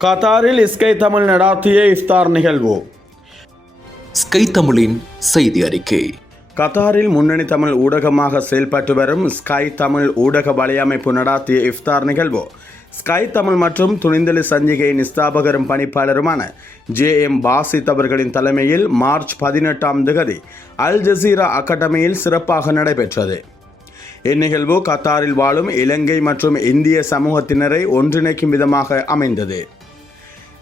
கத்தாரில் ஸ்கை தமிழ் நடாத்திய இஃப்தார் நிகழ்வு. ஸ்கை தமிழின் செய்தி அறிக்கை. கத்தாரில் முன்னணி தமிழ் ஊடகமாக செயல்பட்டு வரும் ஸ்கை தமிழ் ஊடக வலையமைப்பு நடாத்திய இஃப்தார் நிகழ்வு ஸ்கை தமிழ் மற்றும் துணிந்தலி சஞ்சிகையின் ஸ்தாபகரும் பணிப்பாளருமான JM பாசித் அவர்களின் தலைமையில் மார்ச் 18 அல் ஜசீரா அகாடமியில் சிறப்பாக நடைபெற்றது. இந்நிகழ்வு கத்தாரில் வாழும் இலங்கை மற்றும் இந்திய சமூகத்தினரை ஒன்றிணைக்கும் விதமாக அமைந்தது.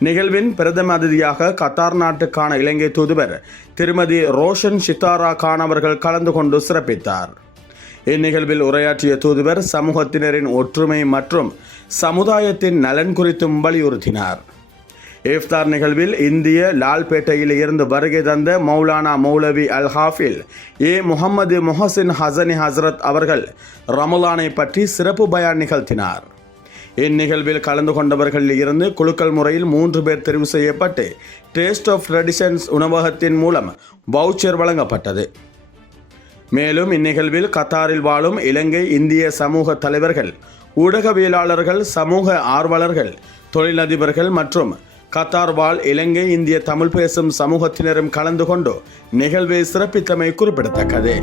நிகழ்வின் பிரதம அதிதியாக கத்தார் நாட்டுக்கான இலங்கை தூதுவர் திருமதி ரோஷன் சித்தாரா கான் அவர்கள் கலந்து கொண்டு சிறப்பித்தார். இந்நிகழ்வில் உரையாற்றிய தூதுவர் சமூகத்தினரின் ஒற்றுமை மற்றும் சமுதாயத்தின் நலன் குறித்தும் வலியுறுத்தினார். இஃப்தார் நிகழ்வில் இந்திய லால்பேட்டையில் இருந்து வருகை தந்த மௌலானா மௌலவி அல் ஹாஃபில் முகமது மொஹசின் ஹசனி ஹசரத் அவர்கள் ரமலானை பற்றி சிறப்பு பயான் நிகழ்த்தினார். இந்நிகழ்வில் கலந்து கொண்டவர்களில் இருந்து குலுக்கல் முறையில் 3 பேர் தெரிவு செய்யப்பட்டு டேஸ்ட் ஆஃப் ட்ரெடிஷன்ஸ் உணவகத்தின் மூலம் வவுச்சர் வழங்கப்பட்டது. மேலும் இந்நிகழ்வில் கத்தாரில் வாழும் இலங்கை இந்திய சமூக தலைவர்கள், ஊடகவியலாளர்கள், சமூக ஆர்வலர்கள், தொழிலதிபர்கள் மற்றும் கத்தார் வாழ் இலங்கை இந்திய தமிழ் பேசும் சமூகத்தினரும் கலந்து கொண்டு நிகழ்வை சிறப்பித்தமை குறிப்பிடத்தக்கது.